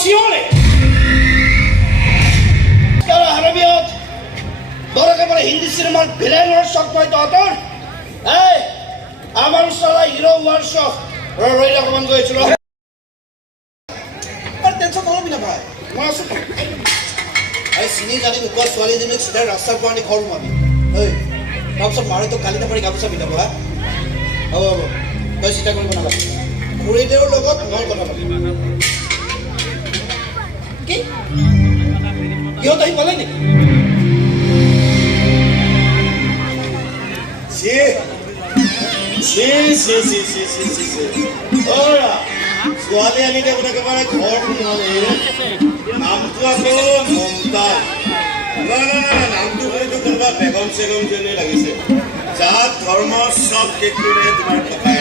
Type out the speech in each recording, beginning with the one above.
চিঞৰে হাৰবিয়ত দৰকে পৰে হিন্দী চিনেমাৰ ভিলেনৰ চক পাই তহঁতৰ এই আমাৰ চালা হিৰো হোৱাৰ চক ৰৈ অকণমান গৈছিল টেনশ্যন নলবি না ভাই মই আছো এই চিনি জানি নোপোৱা ছোৱালীজনীক চিধা ৰাস্তাৰ পৰা আনি ঘৰ সোমাবি ঐ তাৰপিছত মাৰে তোক গালি নাপাৰি গামোচা পিন্ধাব হা হ'ব হ'ব তই চিন্তা কৰিব নালাগে খুৰীদেউৰ লগত মই কথা পাতিম কি ইহঁত আহি পালে নেকি ছোৱালী আনি দেখোন একেবাৰে ঘৰ সোমালে নামটো আকৌ মমতাজ নামটো হয়তো কোনোবা বেগম চেগম যেনে লাগিছে জাত ধৰ্ম চব শেষ কৰিলে তোমাৰ ককাই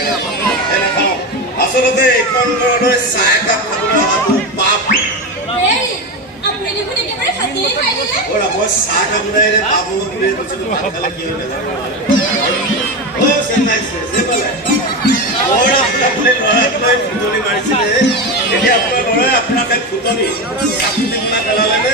নাখাওঁ আচলতে এইখন ঘৰলৈ চাহ একাপ খাবলৈ অহাটো পাপ মই চাহ খাবলৈ পাব বুলি কৈছিলো ভাত খালে কি হয় ল'ৰাই ফুটনি মাৰিছিলে এতিয়া আপোনাৰ ল'ৰাই আপোনাক ফুটনি পেলালে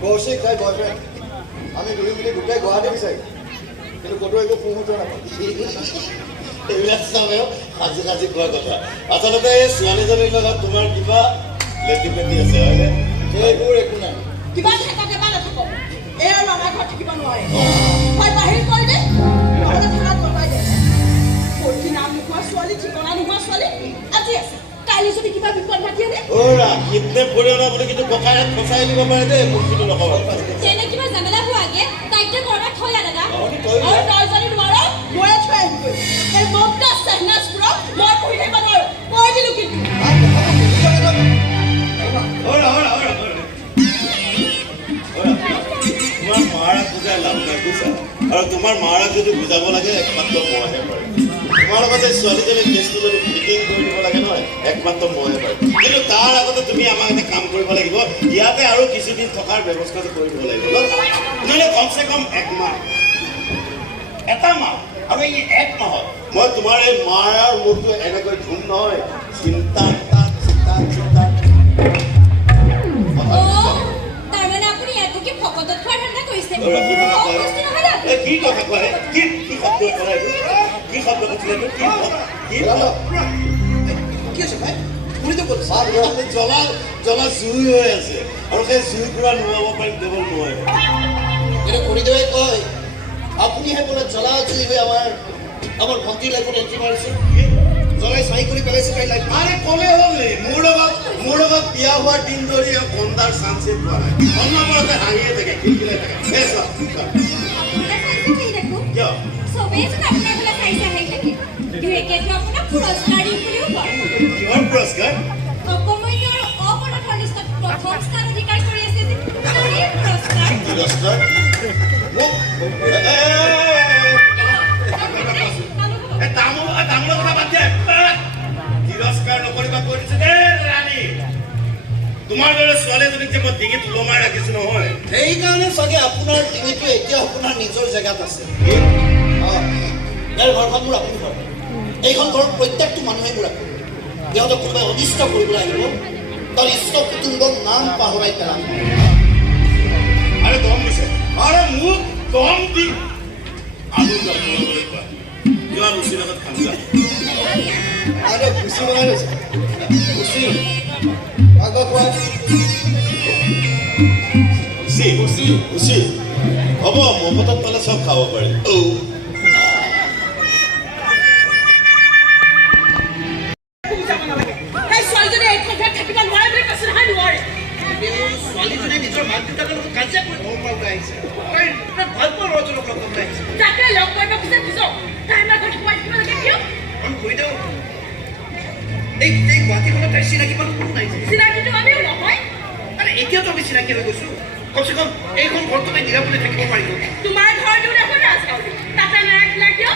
কৌশিক তাই বয়ফ্ৰেণ্ড আমি ঘূৰি মিলি গোটেই গুৱাহাটী বিচাৰিম কিন্তু ক'তো একো সুমুত্ৰ নাপায় এইবিলাক চালেও সাজি সাজি কোৱা কথা আচলতে এই ছোৱালীজনীৰ লগত তোমাৰ কিবা লেটি পেটি আছে হয়নে এইবোৰ একো নাই কিবা থাকক এবাৰ নাথাকক এই আৰু আমাৰ ঘৰত থাকিব নোৱাৰে মই বাহিৰ কৰি দে নহ'লে থাকাত লগাই দে মোৰ কি নাম নোপোৱা ছোৱালী ঠিকনা নোপোৱা ছোৱালী আজি আছে কাইলৈ যদি কিবা বিপদ মাতি আনে ওৰা কিতনে পৰিণা বুলি কিন্তু ককায়ে ফসাই দিব পাৰে দে বস্তুটো নকব তেনে কিবা ঝামেলা হোৱা আগে তাইকে ঘৰত থৈ আলাগা আৰু তই জানি নোৱাৰো মই থৈ আহিব এই মমতা সহনাজ পুৰা মই কই থাকিব নোৱাৰো কৈ দিলো কিন্তু ওৰা তোমাৰ মাৰা বুজা লাভ নাই বুজা আৰু তোমাৰ মাৰা যদি বুজাব লাগে একমাত্ৰ মইহে পাৰে তোমাৰ লগত ছোৱালীজনী কেছটো যদি ফিটিং কৰি দিব লাগে নহয় একমাত্ৰ মইহে পাৰে কিন্তু তাৰ আগতে তুমি আমাক এটা কাম কৰিব লাগিব ইয়াতে আৰু কিছুদিন থকাৰ ব্যৱস্থাটো কৰি দিব লাগিব নহ'লে কমচে কম এটা মাহ আৰু এই এক মাহত মই তোমাৰ এই মাৰাৰ মূৰটো এনেকৈ ধুম নহয় চিন্তা কি কথা কয় কি শব্দ কৰে কি শব্দ কৈছিলে কি আছে ভাই পুৰিটো ক'ত জ্বলা জুই হৈ আছে আৰু সেই জুই পুৰা নোৱাব পাৰিম কেৱল মই কিন্তু খুৰীদেৱে কয় আপুনিহে বোলে জ্বলা জুই হৈ আমাৰ ভণ্টিৰ লাইফত এণ্ট্ৰি মাৰিছে জ্বলাই চাই কৰি পেলাইছে তাই লাইফ আৰে ক'লে হ'ল মোৰ লগত বিয়া হোৱাৰ দিন ধৰি কন্দাৰ চান্সে পোৱা নাই অন্নপৰতে হাঁহিয়ে থাকে খিলখিলাই থাকে কিয় কিহৰ পুৰস্কাৰ তিৰস্কাৰ নকৰিবা কৈ দিছে দে ৰাণী তোমাৰ দৰে ছোৱালীজনীক যে মই ডিঙিত ওলমাই ৰাখিছো নহয় সেইকাৰণে চাগে আপোনাৰ ডিঙিটো এতিয়া আপোনাৰ নিজৰ জেগাত আছে ইয়াৰ ঘৰখন মোৰ আপুনি ঘৰ এইখন ঘৰত প্ৰত্যেকটো মানুহে মোৰ আপুনি সিহঁতক কোনোবাই অনিষ্ট কৰিবলৈ আহিব তাৰ ইষ্ট কুটুম্বৰ নাম পাহৰাই পেলাম আৰে দম দিছে আৰে মোক দম দি কিমান ৰুচিৰ লগত খাম যা আরে খুশি বনাই খুশি আগত উচিত হ'ব মমতাত পালে চব খাব পাৰি ছোৱালীজনী নিজৰ মাক দেউতাকৰ লগত কাজিয়া কৰি ঘৰ পৰা ওলাই আহিছে ভাল পোৱা ল'ৰাজনক লগ ওলাই আহিছে তাকে লগ কৰিব পিছে বুজক তাই আমাৰ ঘৰত সোমাই থাকিব লাগে কিয় কৈ দিওঁ এই গুৱাহাটীখনত তাইৰ চিনাকি মানুহ কোনো নাই চিনাকিটো আমিও নহয় আৰে এতিয়াতো আমি চিনাকি হৈ গৈছো কমচে কম এইখন ঘৰটো তাই নিৰাপদে থাকিব পাৰিব তোমাৰ ঘৰটো দেখোন ৰাজগাঁৱত তাতে নাৰাখিলা কিয়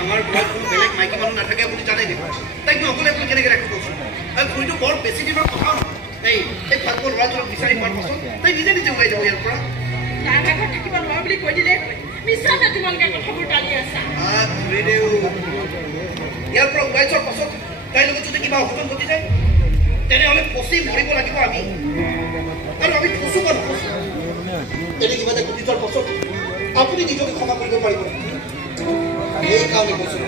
আমাৰ ঘৰত কোনো বেলেগ মাইকী মানুহ নাথাকে আপুনি জানে দেখোন তাইক মই অকলে আপুনি কেনেকৈ ৰাখিব কৈছোঁ আৰু ঘৰটো বৰ বেছি দিনৰ কথা এই ভাল পোৱা ল'ৰাজনক বিচাৰি পোৱাৰ পাছত তাই নিজে নিজে ওলাই যাব ইয়াৰ পৰা তাৰ ঘৰত থাকিব নোৱাৰো বুলি কৈ দিলে মিছাতে তোমালোকে কথাবোৰ টানি আছা ইয়াৰ পৰা ওলাই যোৱাৰ পাছত তাইৰ লগত যদি কিবা অঘটন ঘটি যায় তেনেহ'লে ফচি মৰিব লাগিব আমি আৰু আমি ফচো বা নফচো তেনে কিবা এটা ঘটি যোৱাৰ পাছত আপুনি নিজকে ক্ষমা কৰিব পাৰিব সেইকাৰণে কৈছোঁ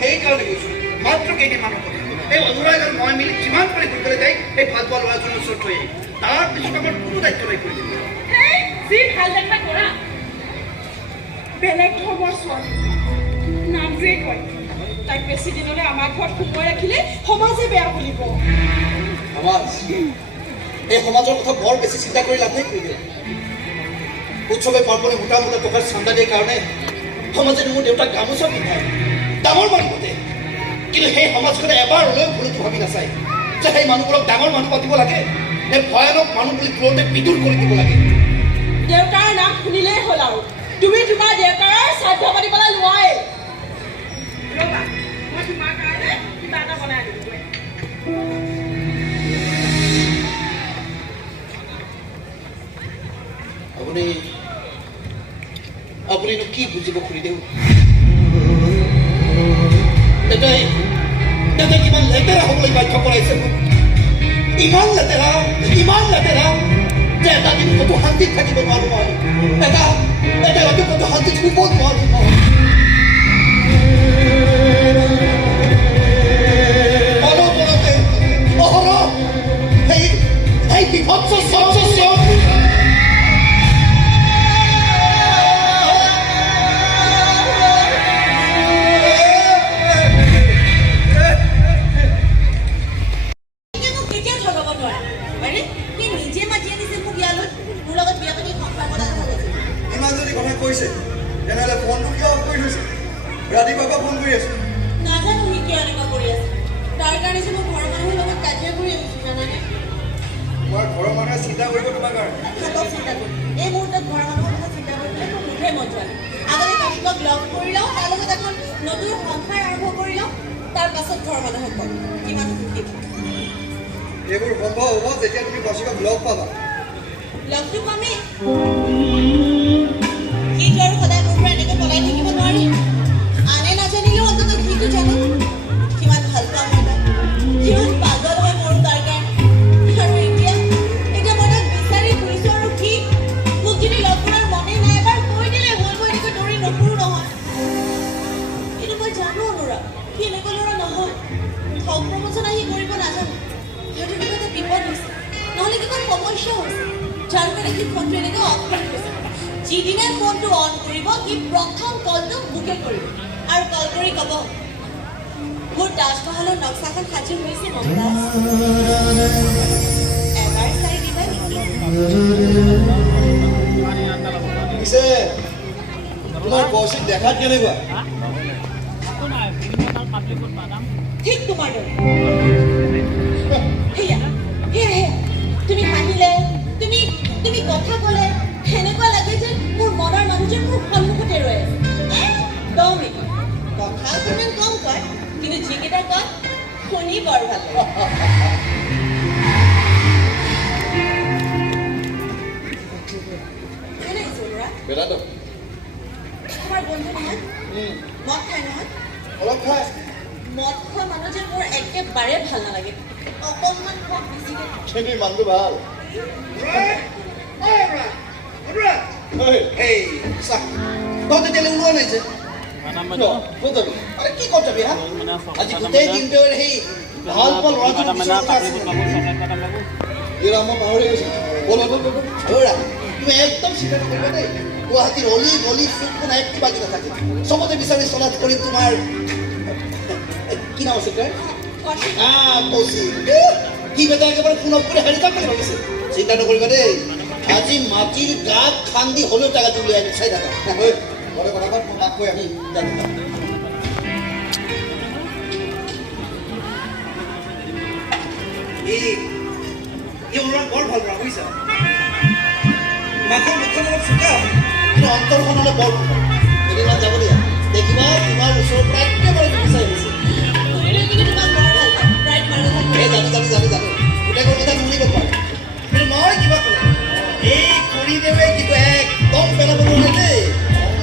সেইকাৰণে কৈছোঁ মাত্ৰ কেইদিনমানৰ কথা এই অনুৰাগ আৰু মই মিলি যিমান পাৰি সোনকালে যাই এই ভাল পোৱা ল'ৰাজনৰ ওচৰত থৈ আহিম তাৰপিছত আমাৰ কোনো দায়িত্ব নাই কৰি দিম যি ভাল দেখা কৰা বেলেগ ধৰ্মৰ ছোৱালী নামটোৱে কয় তাইক বেছি দিনলৈ আমাৰ ঘৰত সোমোৱাই ৰাখিলে সমাজে বেয়া বুলিব সমাজ এই সমাজৰ কথা বৰ বেছি চিন্তা কৰি লাভ নাই কৰি দিওঁ উৎসৱে পাৰ্বণে মোটা মোটা টকাৰ চান্দা দিয়াৰ কাৰণে সমাজে মোৰ দেউতাক গামোচা পিন্ধায় ডাঙৰ মানুহ পাতে কিন্তু সেই সমাজখনে এবাৰ হ'লেও ভুলতো ভাবি নাচায় যে সেই মানুহবোৰক ডাঙৰ মানুহ পাতিব লাগে নে ভয়ানক মানুহ বুলি তুলতে বিদুৰ কৰি দিব লাগে দেউতাৰ নাম শুনিলেই হ'ল আৰু তুমি তোমাৰ দেউতাৰ শ্ৰাদ্ধ পাতিবলৈ নোৱাৰে ৰ'বা মই তোমাৰ কাৰণে কিবা এটা বনাই আনিমগৈ আপুনিনো কি বুজিব খুৰীদেউ দেউতাই কিমান লেতেৰা হ'বলৈ বাধ্য কৰাইছে মোক ইমান লেতেৰা যে এটা দিন ক'তো শান্তিত থাকিব নোৱাৰো মই এটা ৰাতি ক'তো শান্তিত শুব নোৱাৰো মই অনবৰতে অহৰহ সেই বিভৎস তেনেহ'লে ফোনটো কিয় অফ কৰি থৈছে ৰাতিপুৱাৰ পৰা ফোন কৰি আছো নাজানো সি কিয় এনেকুৱা কৰি আছে তাৰ কাৰণে যে মই ঘৰৰ মানুহৰ লগত কাজিয়া কৰি আহিছোঁ জানানে তোমাৰ ঘৰৰ মানুহে চিন্তা কৰিব তোমাৰ কাৰণে সিহঁতক চিন্তা কৰি এই মুহূৰ্তত ঘৰৰ মানুহৰ লগত চিন্তা কৰিবলৈ মোৰ মুখে মন যোৱা নাই আগতে কৌশিকক লগ কৰি লওঁ তাৰ লগত এখন নতুন সংসাৰ আৰম্ভ কৰি লওঁ তাৰ পাছত ঘৰৰ মানুহক কম কিমান সুখী এইবোৰ সম্ভৱ হ'ব যেতিয়া তুমি কৌশিকক লগ পাবা লগটো পামেই সিটো আৰু সদায় মোৰ পৰা এনেকৈ পলাই থাকিব নোৱাৰি আনে নাজানিলেও অন্ততঃ সিটো জানো কিমান ভাল পাওঁ মই তাক কিমান পাগল হয় মোৰ তাৰ কাৰণে আৰু এতিয়া মই তাক বিচাৰি ফুৰিছোঁ আৰু কি মোক যদি লগ কৰাৰ মনে নাই এবাৰ কৈ দিলে হ'ল মই এনেকৈ দৌৰি নুফুৰো নহয় কিন্তু মই জানো অনুৰাগ সি এনেকুৱা ল'ৰা নহয় ঠগ প্ৰমোচন আহি কৰিব নাজানো হয়তো কিবা এটা বিপদ হৈছে নহ'লে কিবা সমস্যা হৈছে যাৰ কাৰণে সি ফোনটো এনেকৈ অফ কৰি থৈছে যিদিনে ফোনটো অন কৰিব সি প্ৰথম কলটো মোকে কৰিব আৰু কল কৰি ক'ব মোৰ তাজমহলৰ নক্সাখন সাজু হৈছে মমতাজ এবাৰ চাই দিবা নেকি পিছে তোমাৰ কৌশিক দেখাত কেনেকুৱা ঠিক তোমাৰ দৰে সেয়া তুমি হাঁহিলে তুমি কথা ক'লে সেনেকুৱা লাগে যে মোৰ মনৰ মানুহজন মোৰ সন্মুখতে ৰৈ আছে একদম কথা কিমান কম কয় কিন্তু যিকেইটা কয় শুনি বৰ ভাল বেটাটো তোমাৰ বন্ধু নহয় মদ খাই নহয় অলপ খাই মদ খোৱা মানুহ যে মোৰ একেবাৰে ভাল নালাগে অকণমান খোৱা বেছিকৈ তুমি মানুহটো ভাল তহঁতে তেলে ওলোৱা নাই যে ক'ত যাবি আৰে কি ক'ত যাবি হা আজি গোটেই দিনটো সেই ভাল পোৱা ল'ৰাটো মই পাহৰি গৈছোঁ ব'ল তুমি একদম চিন্তা নকৰিবা দেই গুৱাহাটীৰ অলি গলি চুক কোনা এক কিবা কিবা থাকে চবতে বিচাৰি চলাত কৰিম তোমাৰ কি নাম আছে তই কৌশিক কি বেটা একেবাৰে ফোনত কৰি হাৰি যাম বুলি ভাবিছে চিন্তা নকৰিবা দেই আজি মাটিৰ গাত খান্দি হ'লেও টাকাটো উলিয়াই আনি চাই থাকা ঘৰে কথা পাত মই মাক কৈ আহি এই অনুৰাগ বৰ ভাল পৰা বুজিছা মাকৰ মুখখন অলপ চোকা কিন্তু অন্তৰখনলৈ বৰ কেইদিনমান যাব দিয়া দেখিবা তোমাৰ ওচৰৰ পৰা একেবাৰে বিচাৰি আহিছে জানো গোটেই কথা শুনিব পাৰে কিন্তু মই কিবা ক'লে এই কৰি দেৱে কিন্তু একদম পেলাব নোৱাৰে দেই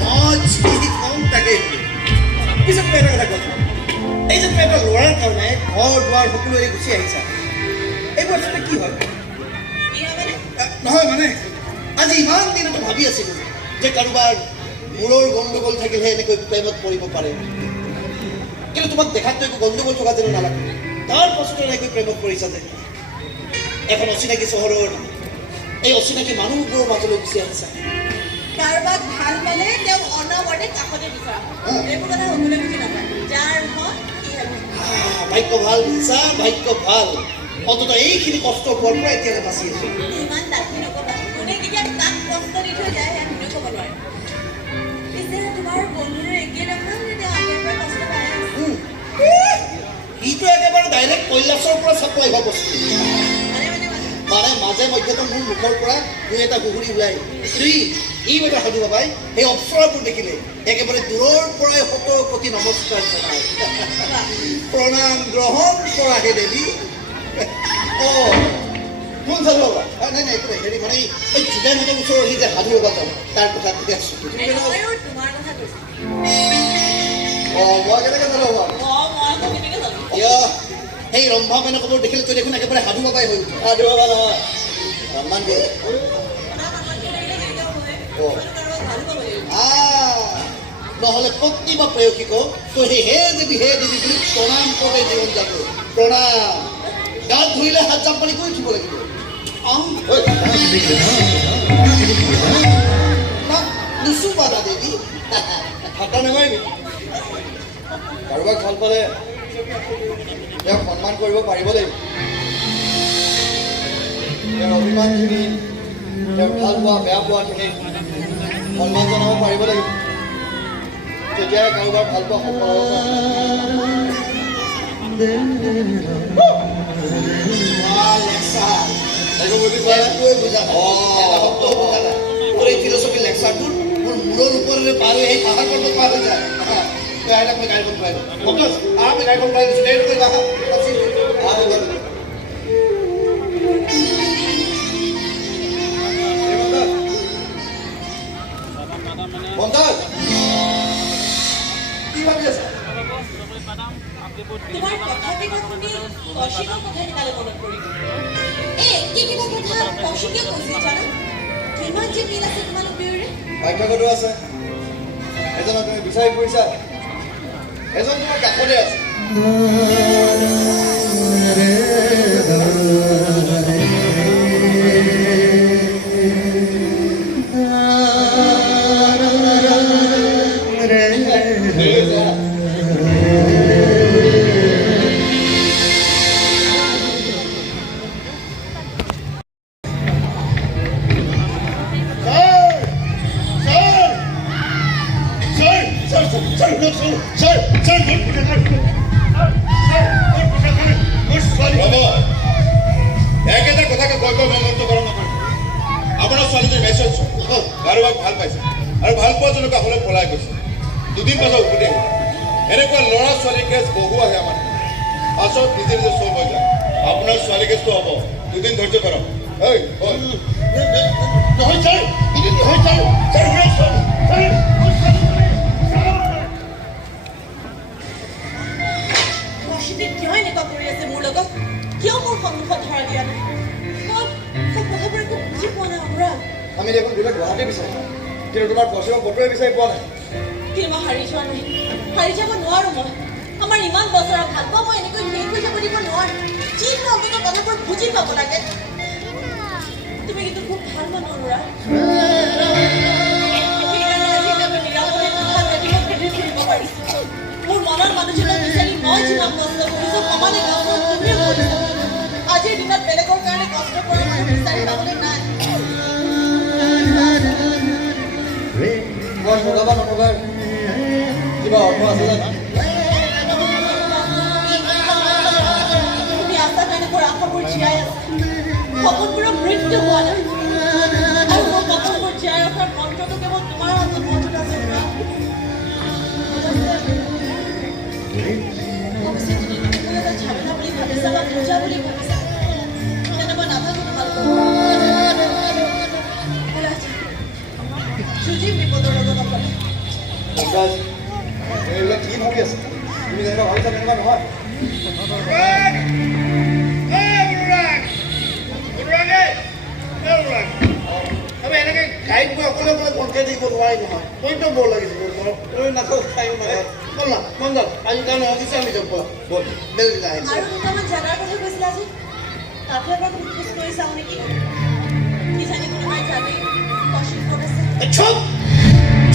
মই যি কম তাকে পিছত তুমি এটা কথা কৈছা এই যে তুমি এটা ল'ৰাৰ কাৰণে ঘৰ দুৱাৰ সকলো এৰি গুচি আহিছা এইবোৰ আচলতে কি হয় নহয় মানে আজি ইমান দিনতো ভাবি আছিলোঁ যে কাৰোবাৰ মূৰৰ গণ্ডগোল থাকিলেহে এনেকৈ প্ৰেমত পৰিব পাৰে কিন্তু তোমাক দেখাততো একো গণ্ডগোল থকা যেন নালাগে তাৰ পাছতো এনেকৈ প্ৰেমত পৰিছা যে এখন অচিনাকি চহৰৰ এই অচিনাকি মানুহবোৰৰ মাজলৈ গুচি আহিছা কাৰোবাক ভাল পালে তেওঁ অনবৰতে কাষতে বিচৰা এইবোৰ কথা সকলোৱে বুজি নাপায় যাৰ মন ভাগ্য ভাল বুজিছা ভাগ্য ভাল অন্তত এইখিনি কষ্টৰ পৰা এতিয়ালৈ বাচি আছো ইমান ডাকি নকবা কোনে কেতিয়া তাক কষ্ট দি থৈ যায় সেয়া কোনে ক'ব নোৱাৰে পিছে তোমাৰ বন্ধুৰে একেই দেখা নে তেওঁ আগৰ পৰা কষ্ট পাই আছে ইটো একেবাৰে ডাইৰেক্ট কৈলাশৰ পৰা চাপ্লাই হোৱা বস্তু মানে মাজে মধ্যতে মোৰ মুখৰ পৰা দুই এটা গুগুৰি ওলাই ই বেটা সাধু বাবাই সেই অপ্সৰাবোৰ দেখিলে একেবাৰে দূৰৰ পৰাই শত কোটি নমস্কাৰ জনায় প্ৰণাম গ্ৰহণ কৰা হে দেৱী কোন চালো বাবা নাই নাই একো নাই হেৰি মানে এই জুদাইহঁতৰ ওচৰৰ সি যে সাধু বাবা যাওঁ তাৰ কথা কৈ আছোঁ তোমাৰ কথা কৈছো মই কেনেকৈ জানো বাবা সেই ৰম্ভা মেনে খবৰ দেখিলে তই দেখোন একেবাৰে সাধু বাবাই হৈ সাধু বাবা নহয় ৰম্মান দিয়ে নহ'লে পত্নী বা প্ৰেয়সীক তই সেই হে দেৱী বুলি প্ৰণাম কৰোঁতে জীৱন যাব প্ৰণাম গাত ধুইলে হাত জাপ পানী কৰি উঠিব লাগিব নিচু পালা দেৱী হাতা নামাৰিবি কাৰোবাক ভাল পালে তেওঁক সন্মান কৰিব পাৰিব লাগিব তেওঁৰ অভিমানখিনি তেওঁক ভাল পোৱা বেয়া পোৱাখিনি সন্মান জনাব পাৰিব লাগিব তেতিয়াহে কাৰোবাৰ ভাল পোৱা সফল ফিলচফি লেকচাৰটোৰ মোৰ মূৰৰ ওপৰেৰে পাৰ হৈ সেই পাহাৰ পৰ্বত পাৰ হৈ যায় আমি গাড়ীখন পাই আমি গাড়ীখন পাই দিছোঁ ডেৰ কৰিবা MumtaZ কি ভাবি আছা তোমাৰ কথাবিলাক শুনি কৌশিকৰ কথা কেইটালৈ মনত পৰিল কি কিবা কথা কৌশিকে কৈছিল জানো কিমান যে মিল আছে তোমালোক দুয়োৰে পাঠ্যগতো আছে এজনক তুমি বিচাৰি ফুৰিছা এজন তোমাৰ কাষতে আছে একেটা কথাকে কৈ কৈ মনটো গৰম নকৰিব আপোনাৰ ছোৱালীজনী মেছেজ কাৰোবাক ভাল পাইছে আৰু ভাল পোৱাজনক কাষলৈ পলাই গৈছে দুদিন পাছত উভতি আহিব এনেকুৱা ল'ৰা ছোৱালী কেছ বহু আহে আমাৰ পাছত নিজে নিজে চল্ভ হৈ যায় আপোনাৰ ছোৱালী কেছটো হ'ব দুদিন ধৈৰ্য কৰক নহয় ছাৰ কিয় এনেকুৱা কৰি আছে মোৰ লগত কিয় মোৰ সন্মুখত ধৰা দিয়া নাই কথাবোৰ একো বুজি পোৱা নাই অনুৰাগ আমি দেখোন দুটা গুৱাহাটী বিচাৰিছোঁ কিন্তু তোমাৰ পশ্চিমক বতৰে বিচাৰি পোৱা নাই কিন্তু মই হাৰি যোৱা নাই হাৰি যাব নোৱাৰোঁ মই আমাৰ ইমান বছৰৰ ভাল পোৱা মই এনেকৈ শেষ হৈ যাব দিব নোৱাৰোঁ যি অন্তত কথাবোৰ বুজি পাব লাগে তুমি কিন্তু খুব ভাল মানুহ অনুৰাগ সেইকাৰণে আজি আমি নিৰাপদে কথা পাতিব ফুৰিব পাৰিছোঁ মোৰ মনৰ মানুহজনক বিচাৰি মই যিমান কষ্ট কৰিছোঁ সমানে কষ্ট তুমিও কৰিছা আজিৰ দিনত বেলেগৰ কাৰণে কষ্ট কৰা মানুহ বিচাৰি পাবলৈ নাই মই ভগৱান নকবাৰ কিবা অৰ্থ আছে জানো তুমি আশা তেনেকৈ আশাবোৰ জীয়াই আছে সপোনবোৰৰ মৃত্যু হোৱা নাই আৰু মোৰ সপোনবোৰ জীয়াই ৰখাৰ মন্ত্ৰটো কেৱল তোমাৰ হাতত মজুত আছে অৱশ্যে তুমি এটা ঝামেলা বুলি ভাবিছা বা পূজা বুলি ভাবিছা তেনে মই নাথাকো তোমালোকৰ চুজি বিপদৰ লগত অকলে MumtaZ এইবিলাক কি ভাবি আছে তুমি যেনেকুৱা ভাবিছা তেনেকুৱা নহয় আমি এনেকৈ গাড়ীত গৈ অকলে অকলে পঞ্চায়ত দিব নোৱাৰি নহয় মইতো বৰ লাগিছিল নাখাওঁ খায়ো নাখায় বল না মংগল আজি কাৰণে অফিচে আমি যাম বল বেলেগ আহিছে আৰু দুটামান জাগাৰ কথা কৈছিলা আজি তাতে এবাৰ খোজ কৰি চাওঁ নেকি কি জানি কোনোবাই জানে কৌশিক ক'ত আছে চুপ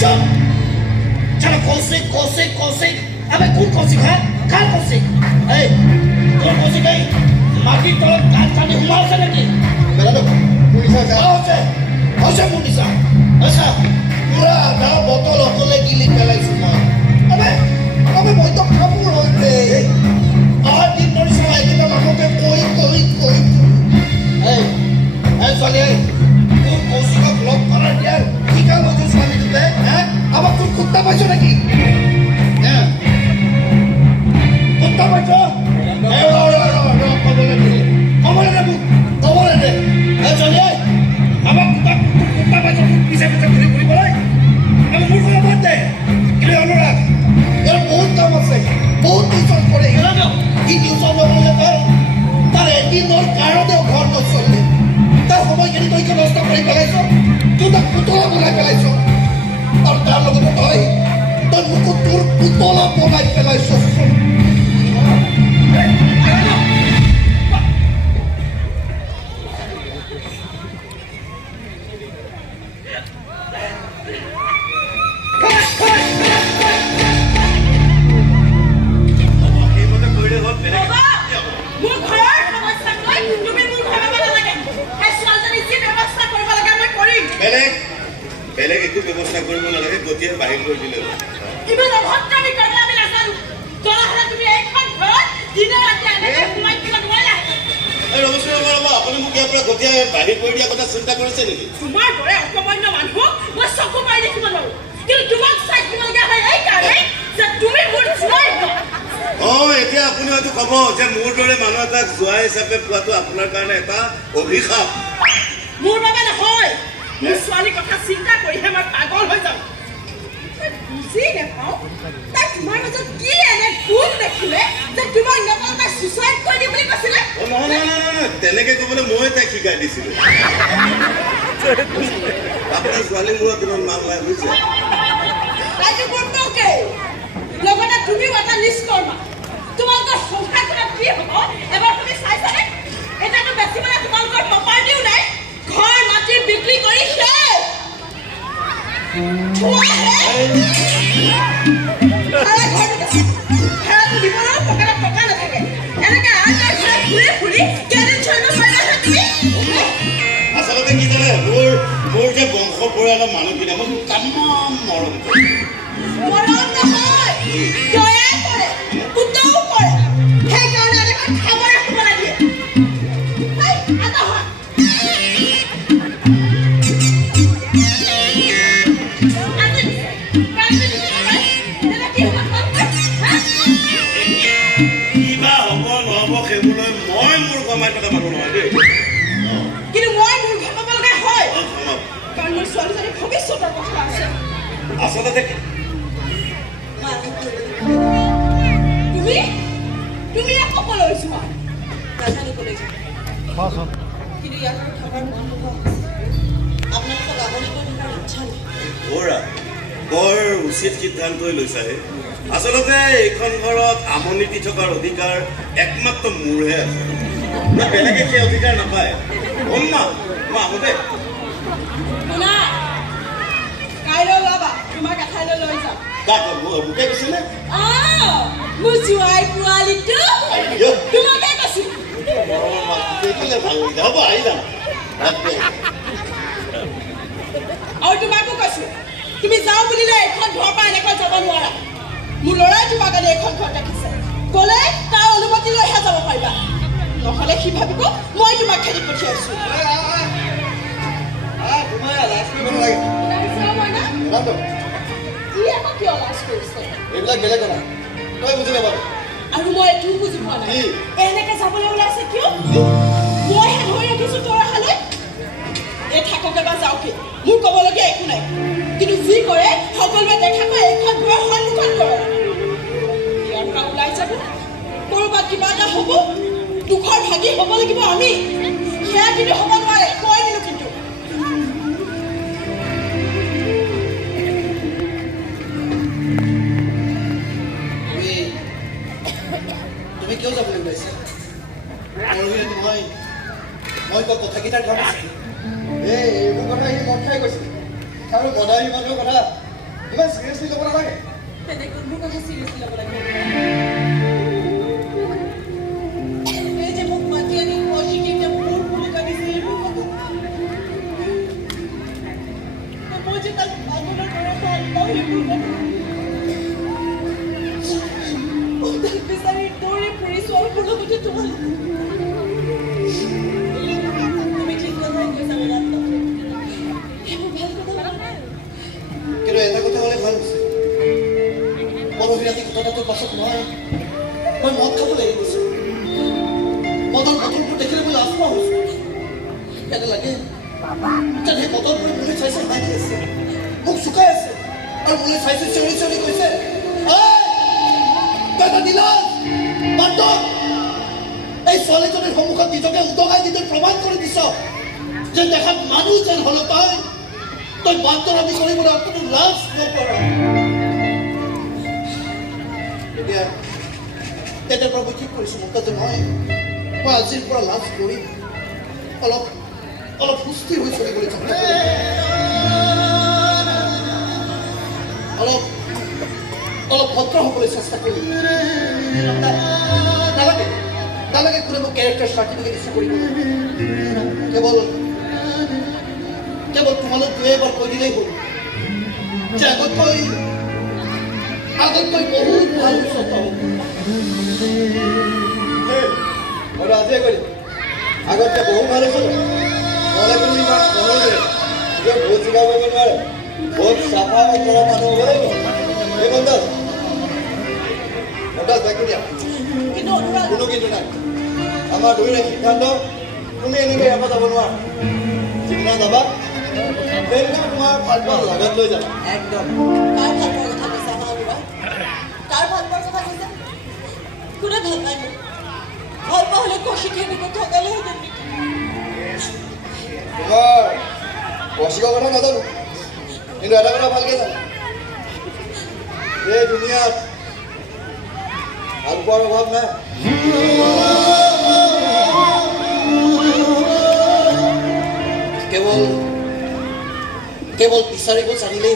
চুপ চলো কৌশিক আবে কোন কৌশিক হ্যাঁ কার কৌশিক এই তোর কৌশিক এই মাটির তলত কাঠ টানি সোমাওছে নাকি বেলাটো পুলিচৰ হৈছে পুলিচা আচ্ছা পুৰা আধা বটল অকলে গিলি পেলাইছো মই মইতো কাপোৰ হৈছে অহা দিন ধৰিছো এইকেইটা মানুহকে কৈ এই ছোৱালী তোৰ কৌশিকক লগ কৰাৰ দিয়াৰ ঠিকা লৈছো ছোৱালীটোতে হা আমাক তোৰ কুত্তা পাইছ নেকি কুত্তা পাইছ ক'বলৈ দে ছোৱালী আমাক কুত্তা পাইছ পিছে ঘূৰি ফুৰিবলৈ আমি মোৰ কথা বাদ দে কিন্তু অনুৰাগ ইয়াৰ বহুত কাম আছে বহুত টিউচন কৰে কি টিউচন ল'বলৈ তাৰ এদিনৰ কাৰণেও ঘৰ নচলে তাৰ সময়খিনি তই কিয় নষ্ট কৰি পেলাইছ তোৰ তাক পুতলা বনাই পেলাইছ আৰু তাৰ লগতে তই মোকো তোৰ পুতলা বনাই পেলাইছ বেলেগ একো ব্যৱস্থা কৰিব নালাগে গতিয়ে বাহিৰ কৰি দিলে ইমান অভদ্ৰামি কৰিলে আমি নাজানো জনাহলে তুমি এইখন ঘৰত দিনে ৰাতি এনেকৈ সোমাই কিবা নোৱাৰা আপুনি মোক ইয়াৰ পৰা গতিয়ে বাহিৰ কৰি দিয়া কথা চিন্তা কৰিছে নেকি তোমাৰ দৰে অকমান্য মানুহক মই চকু পাই দেখিব নোৱাৰো কিন্তু তোমাক চাই দিবলগীয়া হয় এই কাৰণে যে তুমি মোৰ জোৱাই এতিয়া আপুনি হয়তো ক'ব যে মোৰ দৰে মানুহ এটাক জোৱাই হিচাপে পোৱাটো আপোনাৰ কাৰণে এটা অভিশাপ মোৰ বাবে নহয় মোৰ ছোৱালীৰ কথা চিন্তা কৰিহে মই পাগল হৈ যাওঁ বুজি নাপাওঁ তাই তোমাৰ মাজত কি এনে গুণ দেখিলে যে তোমাৰ লগত তাই ছুইচাইড কৰি দিম বুলি কৈছিলে নহয় তেনেকে ক'বলৈ মই তাইক শিকাই দিছিলোঁ আপোনাৰ ছোৱালী মূৰত ইমান মান নাই বুজিছে তাইতো গুৰুত্বকে লগতে তুমিও এটা নিষ্কৰ্মা তোমালোকৰ সংসাৰখনত কি হ'ব এবাৰ তুমি চাইছানে এতিয়াতো বেছিবলৈ তোমালোকৰ প্ৰপাৰ্টিও নাই ঘৰ মাটি বিক্ৰী কৰি আচলতে কি জানে মোৰ যে বংশ পৰিয়ালৰ মানুহখিনি মই তামাম মৰম সেইকাৰণে খাব ৰাখিব লাগে কিন্তু মই মোৰ ঘৰ পাব লগা হয় কাৰণ মোৰ ছোৱালীজনীৰ ভৱিষ্যতৰ কথা আছে আচলতে তুমি আকৌ কলৈ যোৱা নাজানো কলৈ যোৱা কিন্তু ইয়াৰ পৰা খাবৰ মন নোহোৱা আপোনালোকক আগলৈ গৈ থকাৰ ইচ্ছা নাই বৰ উচিত সিদ্ধান্তই লৈছাহে আচলতে এইখন ঘৰত আমনি থকাৰ অধিকাৰ একমাত্ৰ মোৰহে আছে বেলেগে সেই অধিকাৰ নাপায় মই আহোঁতে শুনা কাইলৈ ওলাবা তোমাক এঠাইলৈ লৈ যাম মোকে কৈছিলে মোৰ জোৱাই পোৱালিটো তোমাকে কৈছোঁ ভাল লাগিলে হ'ব আহি যাম আৰু তোমাকো কৈছোঁ তুমি যাওঁ বুলিলে এইখন ঘৰৰ পৰা এনেকৈ যাব নোৱাৰা মোৰ ল'ৰাই তোমাৰ কাৰণে এইখন ঘৰত ৰাখিছে গ'লে তাৰ অনুমতি লৈহে যাব পাৰিবা নহ'লে সি ভাবিব মই তোমাক খেদি পঠিয়াইছোঁ ই আকৌ কিয় লাজ কৰিছে এইবিলাক বেলেগ কথা তই বুজি নাপাবি আৰু মই এইটো বুজি পোৱা নাই এনেকৈ যাবলৈ ওলাইছে কিয় মইহে ধৰি ৰাখিছোঁ তোৰ অহালৈ এই থাককে বা যাওকে মোৰ ক'বলগীয়া একো নাই কিন্তু যি কৰে সকলোৱে দেখাকৈ এইখন ঘৰৰ সন্মুখত কৰে ইয়াৰ পৰা ওলাই যাব ক'ৰবাত কিবা এটা হ'ব দুখৰ ভাগি হ'ব লাগিব আমি সেয়া কিন্তু হ'ব নোৱাৰে কৈ দিলোঁ কিন্তু তুমি কিয় যাবলৈ ওলাইছা মই কোৱা কথাকেইটাৰ কাম আছে এইবোৰ কথা সি মদ খাই কৈছে আৰু মদাহী মানুহৰ কথা ইমান চিৰিয়াছলি ল'ব নালাগে তেনে কোনবোৰ কথা চিৰিয়াছলি ল'ব লাগে এই যে মোক মাতি আনি কৌশিকে এতিয়া মোৰ কাটিছে এইবোৰ কথা মই যে তাক আগলৈ দৰে ভাল পাওঁ সেইবোৰ কথা তাক বিচাৰি দৌৰি ফুৰিছোঁ আৰু মোৰ লগতে তোমাৰ কিন্তু এটা কথা হ'লে ভাল হৈছে পৰহি ৰাতি ঘটনাটোৰ পাছত মই মদ খাবলৈ এৰি দিছোঁ মদৰ বটলবোৰ দেখিলে মই লাজ পোৱা হৈছোঁ কেনে লাগে যেন সেই বটলবোৰ মোলৈ চাইছে হাঁহি আছে মোক চুকাই আছে আৰু মোলৈ চাইছে চিঞৰি চিঞৰি কৈছে তই এটা নিলাজ বান্ধৱ এই ছোৱালীজনীৰ সন্মুখত নিজকে উদঙাই দি তই প্ৰমাণ কৰি দিছ যে দেখাত মানুহ যেন হ'লে তই বান্ধৰ আমি কৰিবলৈ কোনো লাজ নকৰ তেতিয়াৰ পৰা মই ঠিক কৰিছোঁ মুক্তাজে মই আজিৰ পৰা লাজ কৰি অলপ সুস্থিৰ হৈ চলিবলৈ চেষ্টা কৰিম অলপ ভদ্ৰ হ'বলৈ চেষ্টা কৰিম নালাগে কোনে মোক কেৰেক্টাৰ চাৰ্টিফিকেট ইছ্যু কৰিবলৈ কেৱল তোমালোক দুই এবাৰ কৈ দিলেই হ'ল যে আগতকৈ বহুত ভাল হৈছে মই আজিয়ে কৰিম আগতকৈ বহুত ভাল হৈছে নহ'লে কোনো ইমান সহজে ভোট জিকাব নোৱাৰে ভোট চাফা কৰা মানুহ হ'ব লাগিব এই MumtaZ বেগটো দিয়া কোনো কিন্তু নাই আমাৰ দুয়োৰে সিদ্ধান্ত তুমি এনেকৈ ইয়াৰ পৰা যাব নোৱাৰা যিদিনা যাবা সেইদিনা তোমাৰ ভালপোৱা লগত লৈ যাবা একদম কাৰ ভালপোৱাৰ কথা কৈছা কাৰ ভালপোৱাৰ কথা কৈছা কোনে ভাল পায় মোক ভাল পোৱা হ'লে কৌশিকে এনেকৈ ঠগালেহেঁতেন নেকি তোমাৰ কৌশিকৰ কথা নাজানো কিন্তু এটা কথা ভালকৈ জানো এই দুনিয়াত ভালপোৱাৰ অভাৱ নাই কেৱল বিচাৰিব জানিলেই